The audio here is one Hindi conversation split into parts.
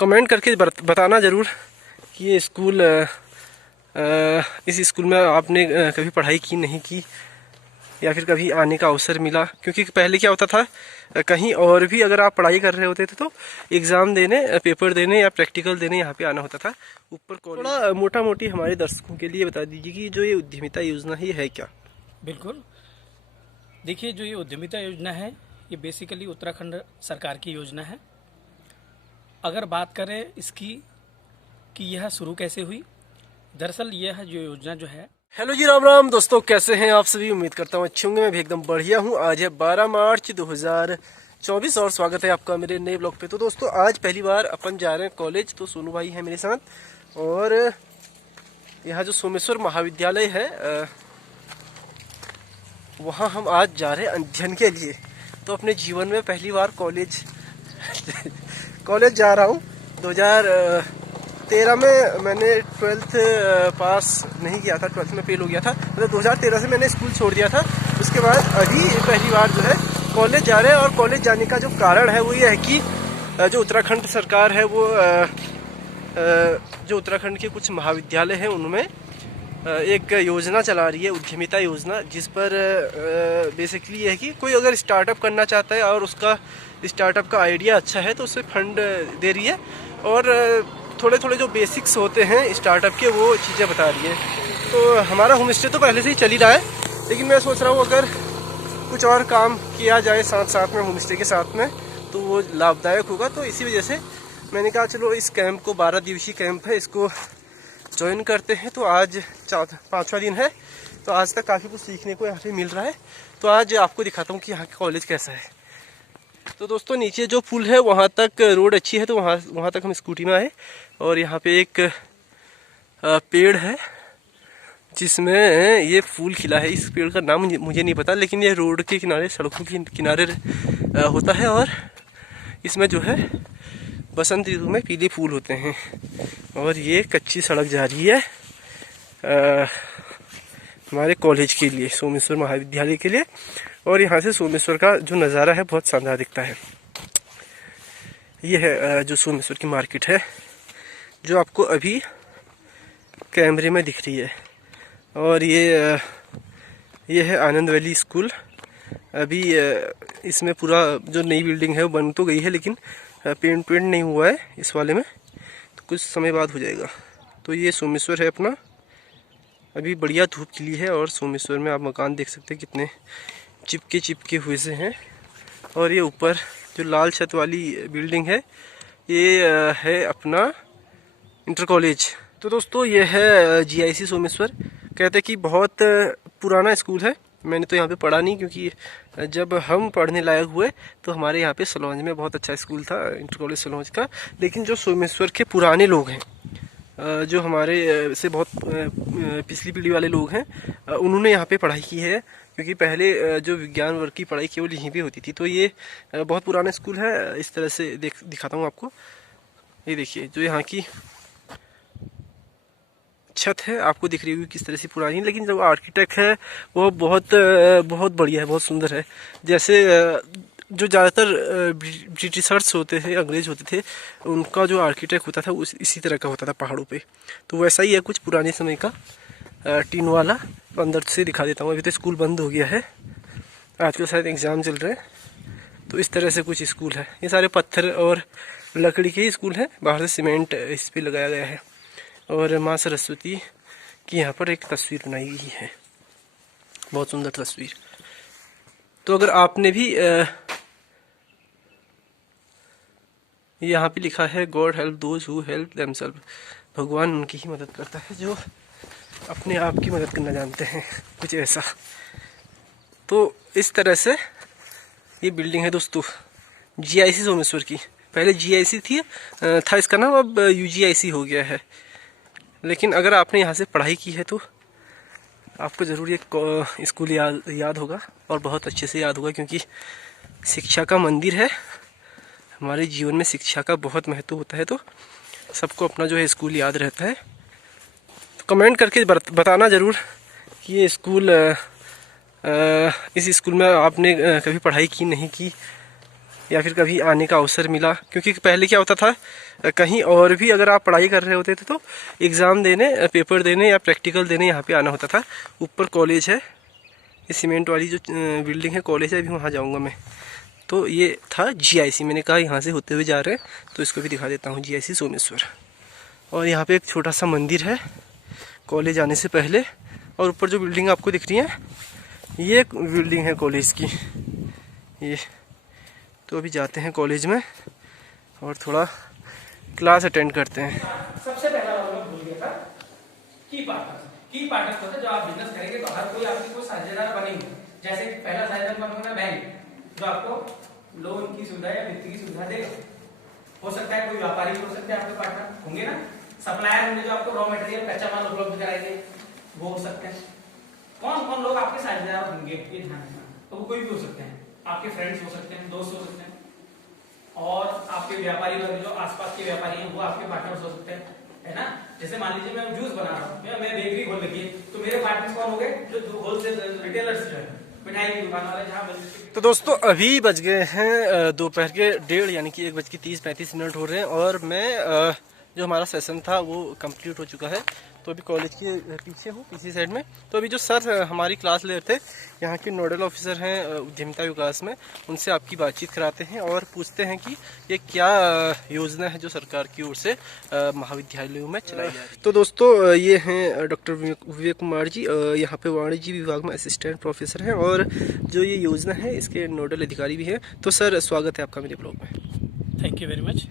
कमेंट करके बताना ज़रूर कि ये स्कूल इस स्कूल में आपने कभी पढ़ाई की नहीं की या फिर कभी आने का अवसर मिला। क्योंकि पहले क्या होता था, कहीं और भी अगर आप पढ़ाई कर रहे होते थे तो एग्ज़ाम देने, पेपर देने या प्रैक्टिकल देने यहाँ पे आना होता था ऊपर कॉलेज। थोड़ा मोटा मोटी हमारे दर्शकों के लिए बता दीजिए कि जो ये उद्यमिता योजना है क्या। बिल्कुल, देखिए जो ये उद्यमिता योजना है ये बेसिकली उत्तराखंड सरकार की योजना है। अगर बात करें इसकी कि यह शुरू कैसे हुई, दरअसल यह जो योजना जो है। हेलो जी, राम राम दोस्तों, कैसे हैं आप सभी। उम्मीद करता हूँ अच्छे होंगे। मैं भी एकदम बढ़िया हूँ। आज है 12 मार्च 2024 और स्वागत है आपका मेरे नए ब्लॉग पे। तो दोस्तों आज पहली बार अपन जा रहे हैं कॉलेज। तो सोनू भाई है मेरे साथ और यहाँ जो सोमेश्वर महाविद्यालय है वहाँ हम आज जा रहे हैं अध्ययन के लिए। तो अपने जीवन में पहली बार कॉलेज जा रहा हूँ। 2013 में मैंने 12th पास नहीं किया था, 12th में फेल हो गया था। मतलब 2013 से मैंने स्कूल छोड़ दिया था। उसके बाद अभी पहली बार जो है कॉलेज जा रहे हैं। और कॉलेज जाने का जो कारण है वो ये है कि जो उत्तराखंड सरकार है वो जो उत्तराखंड के कुछ महाविद्यालय हैं उनमें एक योजना चला रही है, उद्यमिता योजना, जिस पर बेसिकली ये है कि कोई अगर स्टार्टअप करना चाहता है और उसका स्टार्टअप का आइडिया अच्छा है तो उसे फंड दे रही है और थोड़े थोड़े जो बेसिक्स होते हैं स्टार्टअप के वो चीज़ें बता रही है। तो हमारा होम स्टे तो पहले से ही चल ही रहा है, लेकिन मैं सोच रहा हूँ अगर कुछ और काम किया जाए साथ साथ में होम स्टे के साथ में तो वो लाभदायक होगा। तो इसी वजह से मैंने कहा चलो इस कैंप को, 12 दिवसीय कैंप है, इसको ज्वाइन करते हैं। तो आज 5वां दिन है, तो आज तक काफ़ी कुछ सीखने को यहाँ पे मिल रहा है। तो आज आपको दिखाता हूँ कि यहाँ का कॉलेज कैसा है। तो दोस्तों नीचे जो पुल है वहाँ तक रोड अच्छी है, तो वहाँ तक हम स्कूटी में आए। और यहाँ पे एक पेड़ है जिसमें ये फूल खिला है। इस पेड़ का नाम मुझे नहीं पता, लेकिन ये रोड के किनारे, सड़कों के किनारे होता है और इसमें जो है बसंत ऋतु में पीले फूल होते हैं। और ये कच्ची सड़क जा रही है हमारे कॉलेज के लिए, सोमेश्वर महाविद्यालय के लिए। और यहाँ से सोमेश्वर का जो नज़ारा है बहुत शानदार दिखता है। ये है जो सोमेश्वर की मार्केट है जो आपको अभी कैमरे में दिख रही है। और ये है आनंद वैली स्कूल। अभी इसमें पूरा जो नई बिल्डिंग है वो बन तो गई है, लेकिन पेंट नहीं हुआ है इस वाले में, तो कुछ समय बाद हो जाएगा। तो ये सोमेश्वर है अपना। अभी बढ़िया धूप खिली है और सोमेश्वर में आप मकान देख सकते हैं कितने चिपके हुए से हैं। और ये ऊपर जो लाल छत वाली बिल्डिंग है ये है अपना इंटर कॉलेज। तो दोस्तों ये है GIC सोमेश्वर। कहते हैं कि बहुत पुराना स्कूल है। मैंने तो यहाँ पे पढ़ा नहीं, क्योंकि जब हम पढ़ने लायक हुए तो हमारे यहाँ पे सलौंज में बहुत अच्छा स्कूल था, इंटर कॉलेज सलौंज का। लेकिन जो सोमेश्वर के पुराने लोग हैं, जो हमारे से बहुत पिछली पीढ़ी वाले लोग हैं, उन्होंने यहाँ पे पढ़ाई की है। क्योंकि पहले जो विज्ञान वर्ग की पढ़ाई केवल यहीं पे होती थी। तो ये बहुत पुराना स्कूल है। इस तरह से दिखाता हूँ आपको। ये देखिए जो यहाँ की छत है आपको दिख रही होगी किस तरह से पुरानी है, लेकिन जो आर्किटेक्ट है वो बहुत बढ़िया है, बहुत सुंदर है। जैसे जो ज़्यादातर ब्रिटिशर्स होते थे, अंग्रेज होते थे, उनका जो आर्किटेक्ट होता था इसी तरह का होता था पहाड़ों पे। तो वैसा ही है कुछ पुराने समय का टीन वाला। तो अंदर से दिखा देता हूँ। अभी तो स्कूल बंद हो गया है, आजकल शायद एग्ज़ाम चल रहे हैं। तो इस तरह से कुछ स्कूल है। ये सारे पत्थर और लकड़ी के ही स्कूल हैं, बाहर से सीमेंट इस पर लगाया गया है। और माँ सरस्वती की यहाँ पर एक तस्वीर बनाई गई है, बहुत सुंदर तस्वीर। तो अगर आपने भी यहाँ पे लिखा है God help those who help themselves, भगवान उनकी ही मदद करता है जो अपने आप की मदद करना जानते हैं, कुछ ऐसा। तो इस तरह से ये बिल्डिंग है दोस्तों GIC सोमेश्वर की। पहले GIC था इसका नाम, अब UGIC हो गया है। लेकिन अगर आपने यहाँ से पढ़ाई की है तो आपको ज़रूर ये स्कूल याद होगा, और बहुत अच्छे से याद होगा, क्योंकि शिक्षा का मंदिर है। हमारे जीवन में शिक्षा का बहुत महत्व होता है। तो सबको अपना जो है स्कूल याद रहता है। तो कमेंट करके बताना ज़रूर कि ये स्कूल इस स्कूल में आपने कभी पढ़ाई की नहीं की या फिर कभी आने का अवसर मिला, क्योंकि पहले क्या होता था कहीं और भी अगर आप पढ़ाई कर रहे होते थे तो एग्ज़ाम देने, पेपर देने या प्रैक्टिकल देने यहाँ पे आना होता था। ऊपर कॉलेज है, ये सीमेंट वाली जो बिल्डिंग है कॉलेज है, अभी वहाँ जाऊँगा मैं। तो ये था GIC, मैंने कहा यहाँ से होते हुए जा रहे हैं तो इसको भी दिखा देता हूँ, GIC सोमेश्वर। और यहाँ पे एक छोटा सा मंदिर है कॉलेज आने से पहले। और ऊपर जो बिल्डिंग आपको दिख रही है ये बिल्डिंग है कॉलेज की ये। तो अभी जाते हैं कॉलेज में और थोड़ा क्लास अटेंड करते हैं। सबसे पहला मैं भूल गया था की पार्टनर होता है। जो आप बिजनेस करेंगे तो हर कोई आपकी कोई साझेदार बनेंगे। जैसे पहला साझेदार बनूंगा बैंक, जो आपको लोन की सुविधा या वित्त की सुविधा देगा। हो सकता है कोई व्यापारी हो सकते हैं आपके पार्टनर होंगे ना। सप्लायर होंगे जो आपको रॉ मटेरियल कच्चा माल उपलब्ध कराएंगे, वो हो सकते हैं। कौन कौन लोग आपके साझेदार होंगे ये ध्यान रखना। तो वो कोई भी हो सकते हैं, आपके फ्रेंड्स हो सकते हैं, दोस्त हो सकते हैं, और आपके व्यापारी वर्ग जो आसपास के व्यापारी हैं वो आपके पार्टनर्स हो सकते हैं, है ना। जैसे मान लीजिए मैं जूस बना रहा हूँ, मैं बेकरी खोल लगी है, तो मेरे पार्टनर्स कौन हो गए, जो होलसेल रिटेलर्स जो है, मिठाई की दुकान वाले जहाँ। तो दोस्तों अभी बज गए हैं दोपहर के 1:30 यानी कि 1:30-35 हो रहे हैं और मैं जो हमारा सेशन था वो कंप्लीट हो चुका है। तो अभी कॉलेज के पीछे हूँ, पीछे साइड में। तो अभी जो सर हमारी क्लास ले रहे थे, यहाँ के नोडल ऑफिसर हैं उद्यमिता विकास में, उनसे आपकी बातचीत कराते हैं और पूछते हैं कि ये क्या योजना है जो सरकार की ओर से महाविद्यालयों में चलाई जा रही है। तो दोस्तों ये हैं डॉक्टर विवेक कुमार जी, यहाँ पे वाणिज्य विभाग में असिस्टेंट प्रोफेसर हैं और जो ये योजना है इसके नोडल अधिकारी भी हैं। तो सर स्वागत है आपका मेरे ब्लॉग में। Thank you very much.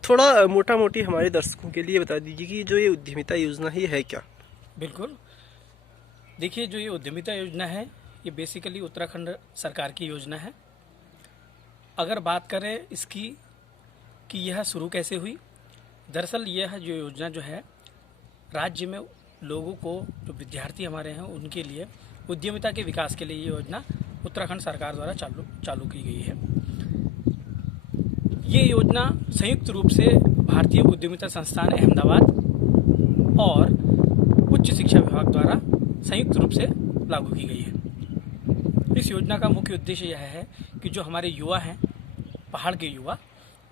थोड़ा मोटा मोटी हमारे दर्शकों के लिए बता दीजिए कि जो ये उद्यमिता योजना है क्या। बिल्कुल, देखिए जो ये उद्यमिता योजना है ये बेसिकली उत्तराखंड सरकार की योजना है। अगर बात करें इसकी कि यह शुरू कैसे हुई, दरअसल यह जो योजना जो है राज्य में लोगों को, जो विद्यार्थी हमारे हैं उनके लिए उद्यमिता के विकास के लिए ये योजना उत्तराखंड सरकार द्वारा चालू की गई है। ये योजना संयुक्त रूप से भारतीय उद्यमिता संस्थान अहमदाबाद और उच्च शिक्षा विभाग द्वारा संयुक्त रूप से लागू की गई है। इस योजना का मुख्य उद्देश्य यह है कि जो हमारे युवा हैं, पहाड़ के युवा,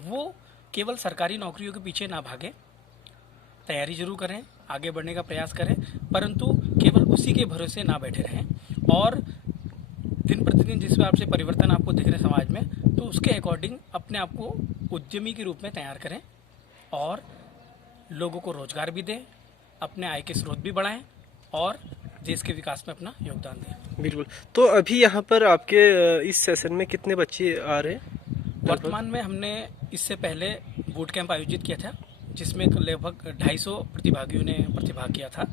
वो केवल सरकारी नौकरियों के पीछे ना भागें, तैयारी जरूर करें, आगे बढ़ने का प्रयास करें, परंतु केवल उसी के भरोसे ना बैठे रहें और दिन प्रतिदिन जिस हिसाब से परिवर्तन आपको दिख रहे समाज में, तो उसके अकॉर्डिंग अपने आप को उद्यमी के रूप में तैयार करें और लोगों को रोजगार भी दें, अपने आय के स्रोत भी बढ़ाएं और देश के विकास में अपना योगदान दें। बिल्कुल। तो अभी यहाँ पर आपके इस सेशन में कितने बच्चे आ रहे हैं? वर्तमान में हमने इससे पहले बूट कैंप आयोजित किया था जिसमें लगभग 250 प्रतिभागियों ने प्रतिभाग किया था।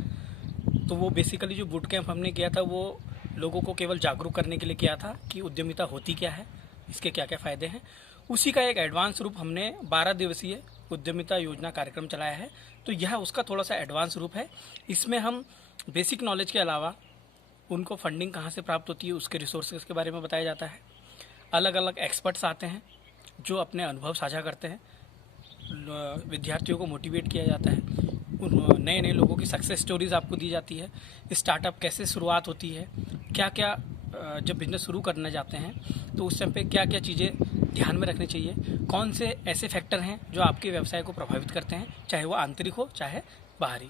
तो वो बेसिकली जो बूट कैंप हमने किया था वो लोगों को केवल जागरूक करने के लिए किया था कि उद्यमिता होती क्या है, इसके क्या क्या फ़ायदे हैं। उसी का एक एडवांस रूप हमने 12 दिवसीय उद्यमिता योजना कार्यक्रम चलाया है। तो यह उसका थोड़ा सा एडवांस रूप है। इसमें हम बेसिक नॉलेज के अलावा उनको फंडिंग कहाँ से प्राप्त होती है, उसके रिसोर्सेज के बारे में बताया जाता है। अलग अलग एक्सपर्ट्स आते हैं जो अपने अनुभव साझा करते हैं, विद्यार्थियों को मोटिवेट किया जाता है, उन नए नए लोगों की सक्सेस स्टोरीज आपको दी जाती है, स्टार्टअप कैसे शुरुआत होती है, क्या क्या जब बिजनेस शुरू करने जाते हैं तो उस टाइम पे क्या क्या चीज़ें ध्यान में रखनी चाहिए, कौन से ऐसे फैक्टर हैं जो आपके व्यवसाय को प्रभावित करते हैं, चाहे वो आंतरिक हो चाहे बाहरी।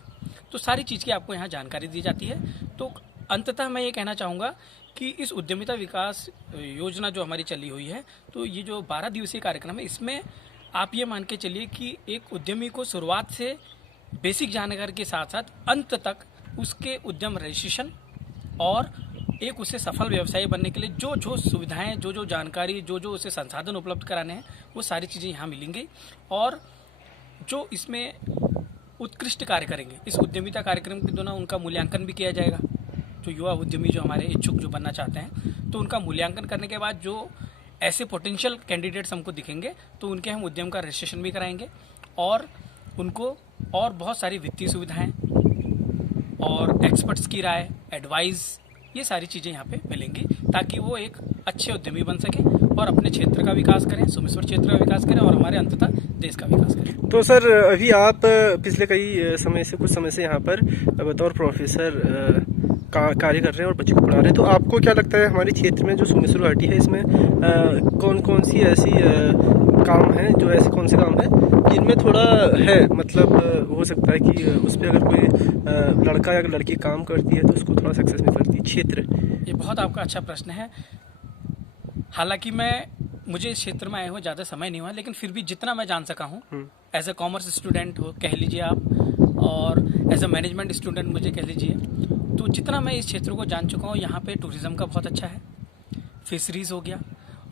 तो सारी चीज़ की आपको यहाँ जानकारी दी जाती है। तो अंततः मैं ये कहना चाहूँगा कि इस उद्यमिता विकास योजना जो हमारी चली हुई है, तो ये जो 12 दिवसीय कार्यक्रम है, इसमें आप ये मान के चलिए कि एक उद्यमी को शुरुआत से बेसिक जानकारी के साथ साथ अंत तक उसके उद्यम रजिस्ट्रेशन और एक उसे सफल व्यवसायी बनने के लिए जो जो सुविधाएं, जो जो जानकारी, जो जो उसे संसाधन उपलब्ध कराने हैं, वो सारी चीज़ें यहाँ मिलेंगी। और जो इसमें उत्कृष्ट कार्य करेंगे इस उद्यमिता कार्यक्रम के द्वारा उनका मूल्यांकन भी किया जाएगा। जो युवा उद्यमी जो हमारे इच्छुक जो बनना चाहते हैं, तो उनका मूल्यांकन करने के बाद जो ऐसे पोटेंशियल कैंडिडेट्स हमको दिखेंगे तो उनके हम उद्यम का रजिस्ट्रेशन भी कराएंगे और उनको और बहुत सारी वित्तीय सुविधाएं और एक्सपर्ट्स की राय, एडवाइस, ये सारी चीज़ें यहाँ पे मिलेंगी ताकि वो एक अच्छे उद्यमी बन सकें और अपने क्षेत्र का विकास करें, सोमेश्वर क्षेत्र का विकास करें और हमारे अंततः देश का विकास करें। तो सर अभी आप पिछले कुछ समय से यहाँ पर बतौर प्रोफेसर कार्य कर रहे हैं और बच्चों को पढ़ा रहे हैं। तो आपको क्या लगता है हमारे क्षेत्र में जो सोमेश्वर घाटी है इसमें कौन कौन सी ऐसी काम है, जो ऐसे कौन से काम है जिनमें थोड़ा है मतलब हो सकता है कि उस पर अगर कोई लड़का या लड़की काम करती है तो उसको थोड़ा सक्सेस मिल सकती है क्षेत्र? ये बहुत आपका अच्छा प्रश्न है। हालांकि मुझे इस क्षेत्र में आए हुए ज़्यादा समय नहीं हुआ, लेकिन फिर भी जितना मैं जान सका हूँ, एज ए कॉमर्स स्टूडेंट हो कह लीजिए आप, और एज ए मैनेजमेंट स्टूडेंट मुझे कह लीजिए, तो जितना मैं इस क्षेत्र को जान चुका हूँ, यहाँ पे टूरिज़्म का बहुत अच्छा है, फिशरीज़ हो गया,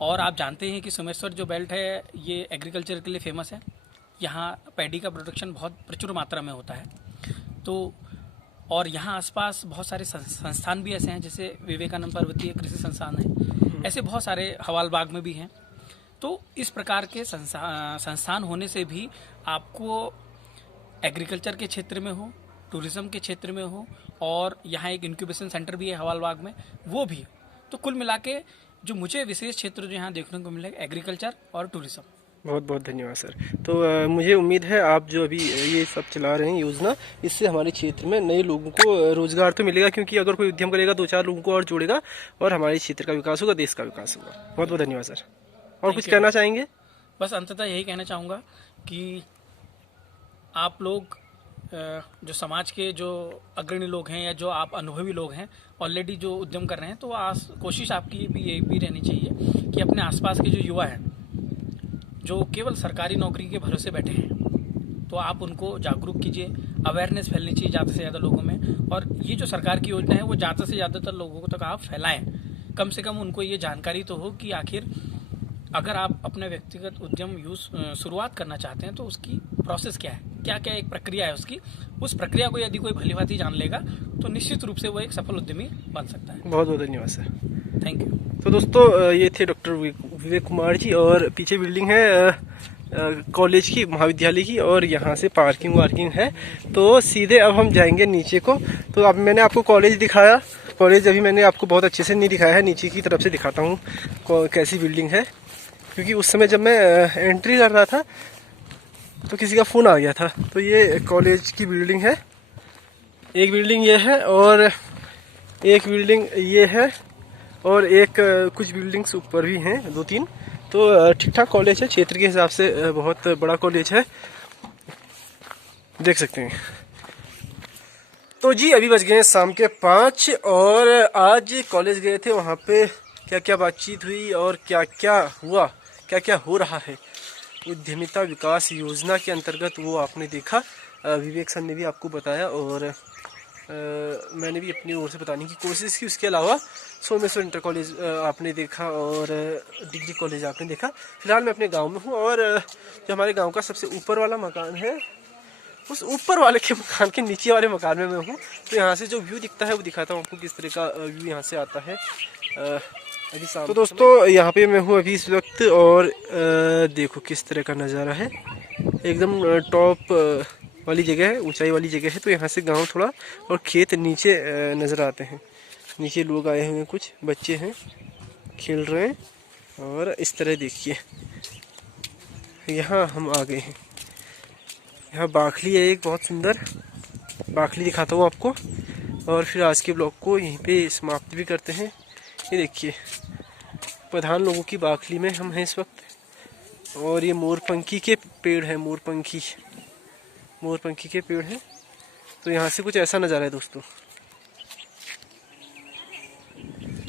और आप जानते हैं कि सोमेश्वर जो बेल्ट है ये एग्रीकल्चर के लिए फेमस है। यहाँ पैडी का प्रोडक्शन बहुत प्रचुर मात्रा में होता है। तो और यहाँ आसपास बहुत सारे संस्थान भी ऐसे हैं, जैसे विवेकानंद पर्वतीय कृषि संस्थान है, ऐसे बहुत सारे हवालबाग में भी हैं। तो इस प्रकार के संस्थान होने से भी आपको एग्रीकल्चर के क्षेत्र में हो, टूरिज़्म के क्षेत्र में हो, और यहाँ एक इंक्यूबेशन सेंटर भी है हवालबाग में, वो भी। तो कुल मिला के जो मुझे विशेष क्षेत्र जो यहाँ देखने को मिलेगा, एग्रीकल्चर और टूरिज़्म। बहुत बहुत धन्यवाद सर। तो मुझे उम्मीद है आप जो अभी ये सब चला रहे हैं योजना, इससे हमारे क्षेत्र में नए लोगों को रोजगार तो मिलेगा, क्योंकि अगर कोई उद्यम करेगा 2-4 लोगों को और जोड़ेगा और हमारे क्षेत्र का विकास होगा, देश का विकास होगा। बहुत बहुत धन्यवाद सर। और कुछ कहना चाहेंगे? बस अंततः यही कहना चाहूँगा कि आप लोग जो समाज के जो अग्रणी लोग हैं या जो आप अनुभवी लोग हैं, ऑलरेडी जो उद्यम कर रहे हैं, तो कोशिश आपकी भी ये भी रहनी चाहिए कि अपने आसपास के जो युवा हैं जो केवल सरकारी नौकरी के भरोसे बैठे हैं, तो आप उनको जागरूक कीजिए, अवेयरनेस फैलनी चाहिए ज़्यादा से ज़्यादा लोगों में। और ये जो सरकार की योजना है वो ज़्यादा से ज़्यादातर लोगों तक आप फैलाएं। कम से कम उनको ये जानकारी तो हो कि आखिर अगर आप अपने व्यक्तिगत उद्यम शुरुआत करना चाहते हैं तो उसकी प्रोसेस क्या है, क्या क्या एक प्रक्रिया है उसकी, उस प्रक्रिया को यदि कोई भलीभांति जान लेगा तो निश्चित रूप से वो एक सफल उद्यमी बन सकता है। बहुत बहुत धन्यवाद सर। Thank you. तो दोस्तों ये थे डॉक्टर विवेक कुमार जी, और पीछे बिल्डिंग है कॉलेज की, महाविद्यालय की, और यहाँ से पार्किंग है। तो सीधे अब हम जाएंगे नीचे को। तो अब मैंने आपको कॉलेज दिखाया, कॉलेज अभी मैंने आपको बहुत अच्छे से नहीं दिखाया है, नीचे की तरफ से दिखाता हूँ कैसी बिल्डिंग है, क्योंकि उस समय जब मैं एंट्री कर रहा था तो किसी का फ़ोन आ गया था। तो ये कॉलेज की बिल्डिंग है, एक बिल्डिंग ये है और एक बिल्डिंग ये है, और एक कुछ बिल्डिंग्स ऊपर भी हैं 2-3। तो ठीक ठाक कॉलेज है, क्षेत्र के हिसाब से बहुत बड़ा कॉलेज है, देख सकते हैं। तो जी अभी बज गए हैं शाम के 5, और आज कॉलेज गए थे, वहाँ पे क्या क्या बातचीत हुई और क्या क्या हुआ, क्या क्या हो रहा है उद्यमिता विकास योजना के अंतर्गत, वो आपने देखा। विवेक सर ने भी आपको बताया, और मैंने भी अपनी ओर से बताने की कोशिश की। उसके अलावा सोमेश्वर इंटर कॉलेज आपने देखा, और डिग्री कॉलेज आपने देखा। फिलहाल मैं अपने गांव में हूं, और जो हमारे गांव का सबसे ऊपर वाला मकान है, उस ऊपर वाले के मकान के नीचे वाले मकान में मैं हूं। तो यहाँ से जो व्यू दिखता है वो दिखाता हूँ आपको, किस तरह का व्यू यहाँ से आता है अभी शाम। तो दोस्तों यहाँ पे मैं हूँ अभी इस वक्त, और देखो किस तरह का नज़ारा है, एकदम टॉप वाली जगह है, ऊंचाई वाली जगह है। तो यहाँ से गांव थोड़ा और खेत नीचे नज़र आते हैं। नीचे लोग आए हुए हैं, कुछ बच्चे हैं खेल रहे हैं, और इस तरह देखिए यहाँ हम आ गए हैं। यहाँ बाखली है, एक बहुत सुंदर बाखली दिखाता हूँ आपको, और फिर आज के ब्लॉग को यहीं पे समाप्त भी करते हैं। ये देखिए प्रधान लोगों की बाखली में हम हैं इस वक्त, और ये मोरपंखी के पेड़ है, मोरपंखी के पेड़ हैं। तो यहाँ से कुछ ऐसा नज़ारा है दोस्तों।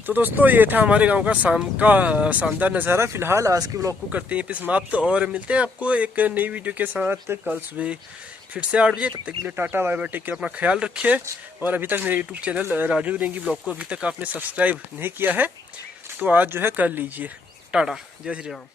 तो दोस्तों ये था हमारे गांव का शाम का शानदार नज़ारा। फिलहाल आज के ब्लॉग को करते हैं पे समाप्त, और मिलते हैं आपको एक नई वीडियो के साथ कल सुबह फिर से 8 बजे। तब तक के लिए tata bye bye, take care, अपना ख्याल रखिए। और अभी तक मेरे YouTube channel Raju Rengi blog को अभी तक आपने सब्सक्राइब नहीं किया है तो आज जो है कर लीजिए। टाटा, जय श्री राम।